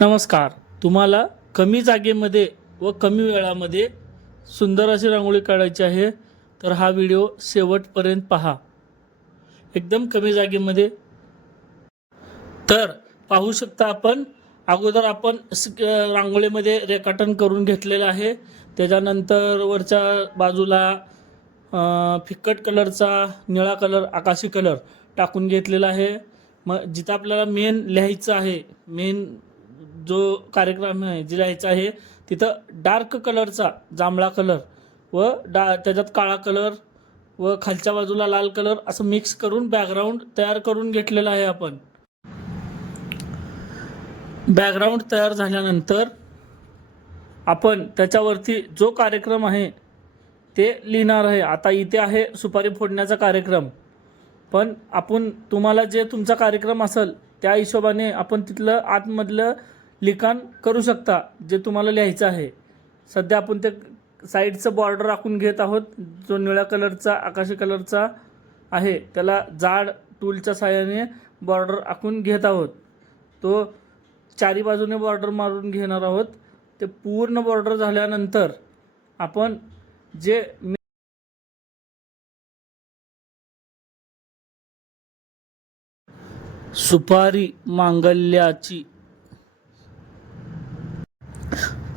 नमस्कार. तुम्हाला कमी जागेमध्ये व कमी वेळामध्ये सुंदर अशी रांगोळी काढायची आहे तर हा व्हिडिओ शेवटपर्यंत पहा. एकदम कमी जागेमध्ये. तर पाहू शकता आपण अगोदर आपण रांगोळीमध्ये रेखाटन करून घेतलेलं आहे. त्याच्यानंतर वरच्या बाजूला फिक्कट कलरचा निळा कलर आकाशी कलर टाकून घेतलेला आहे. मग जिथं आपल्याला मेन लिहायचं आहे, मेन जो कार्यक्रम आहे जे लिहायचा आहे तिथं डार्क कलरचा जांभळा कलर व त्याच्यात काळा कलर व खालच्या बाजूला लाल कलर असं मिक्स करून बॅकग्राऊंड तयार करून घेतलेला आहे. आपण बॅकग्राऊंड तयार झाल्यानंतर आपण त्याच्यावरती जो कार्यक्रम आहे ते लिहिणार आहे. आता इथे आहे सुपारी फोडण्याचा कार्यक्रम, पण आपण तुम्हाला जे तुमचा कार्यक्रम असेल त्या हिशोबाने आपण तिथलं आतमधलं लिखाण करू शकता जे तुम्हाला लिहायचं आहे. सध्या आपण ते साईडचं बॉर्डर आखून घेत आहोत. जो निळ्या कलरचा आकाशी कलरचा आहे त्याला जाड टूलच्या साहाय्याने बॉर्डर आखून घेत आहोत. तो चारी बाजूने बॉर्डर मारून घेणार आहोत. ते पूर्ण बॉर्डर झाल्यानंतर आपण जे सुपारी मांगल्याची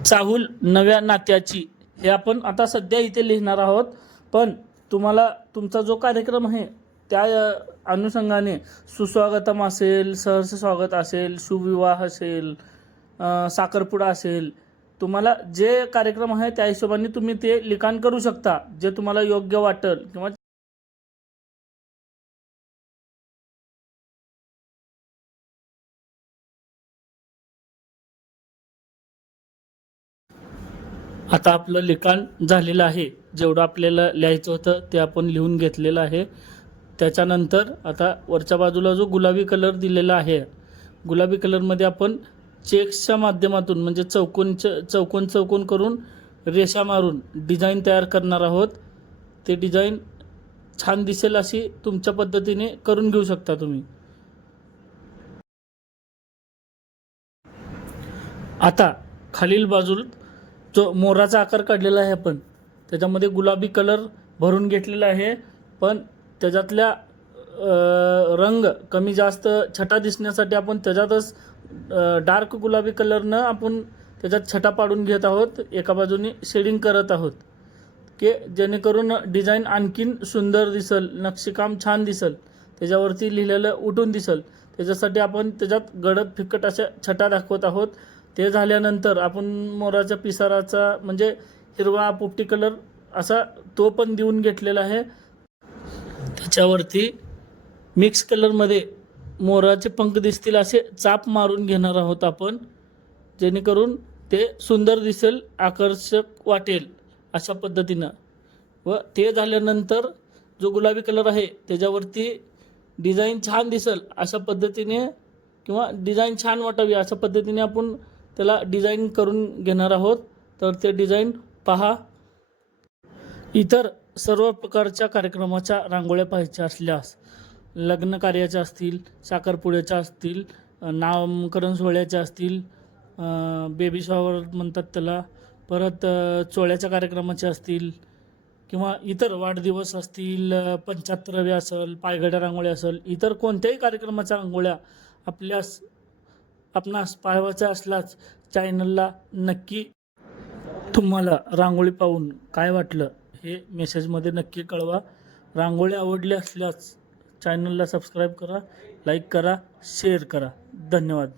चाहूल नव्या नात्याची हे आपण आता सध्या इथे लिहिणार आहोत. पण तुम्हाला तुमचा जो कार्यक्रम आहे त्या अनुषंगाने सुस्वागतम असेल, सहर्ष स्वागत असेल, शुभविवाह असेल, साखरपुडा असेल, तुम्हाला जे कार्यक्रम आहे त्या हिशोबाने तुम्ही ते लिखाण करू शकता जे तुम्हाला योग्य वाटेल. किंवा आता आपलं लिखाण झालेलं आहे. जेवढं आपल्याला लिहायचं होतं ते आपण लिहून घेतलेलं आहे. त्याच्यानंतर आता वरच्या बाजूला जो गुलाबी कलर दिलेला आहे, गुलाबी कलरमध्ये आपण चेक्सच्या माध्यमातून म्हणजे चौकोन चौकोन करून रेषा मारून डिझाईन तयार करणार आहोत. ते डिझाईन छान दिसेल अशी तुमच्या पद्धतीने करून घेऊ शकता तुम्ही. आता खालील बाजूला जो मोराचा आकार काढलेला आहे आपण त्याच्यामध्ये गुलाबी कलर भरून घेतलेला आहे. पण त्याच्यातल्या रंग कमी जास्त छटा दिसण्यासाठी आपण त्याच्यातच डार्क गुलाबी कलरनं आपण त्याच्यात छटा पाडून घेत आहोत. एका बाजूने शेडिंग करत आहोत की जेणेकरून डिझाईन आणखीन सुंदर दिसल, नक्षीकाम छान दिसल, त्याच्यावरती लिहिलेलं उठून दिसल. त्याच्यासाठी आपण त्याच्यात गडद फिक्कट अशा छटा दाखवत आहोत. ते झाल्यानंतर आपण मोराच्या पिसाराचा म्हणजे हिरवा पोपटी कलर असा तो पण देऊन घेतलेला आहे. त्याच्यावरती मिक्स कलरमध्ये मोराचे पंख दिसतील असे चाप मारून घेणार आहोत आपण, जेणेकरून ते सुंदर दिसेल, आकर्षक वाटेल अशा पद्धतीनं. व ते झाल्यानंतर जो गुलाबी कलर आहे त्याच्यावरती डिझाईन छान दिसेल अशा पद्धतीने किंवा डिझाईन छान वाटावी अशा पद्धतीने आपण त्याला डिझाईन करून घेणार आहोत. तर ते डिझाईन पहा. इतर सर्व प्रकारच्या कार्यक्रमाच्या रांगोळ्या पाहायच्या असल्यास, लग्न कार्याच्या असतील, साखरपुड्याच्या असतील, नामकरण सोहळ्याच्या असतील, बेबी शॉवर म्हणतात त्याला, परत चोळ्याच्या कार्यक्रमाच्या असतील किंवा इतर वाढदिवस असतील, 75वे असेल, पायघड्या रांगोळ्या असेल, इतर कोणत्याही कार्यक्रमाच्या रांगोळ्या आपणास पाहायच्या असल्यास चॅनलला नक्की तुम्हाला रांगोळी पाहून काय वाटलं हे मेसेजमध्ये नक्की कळवा. रांगोळी आवडली असल्यास चॅनलला सबस्क्राईब करा, लाईक करा, शेअर करा. धन्यवाद.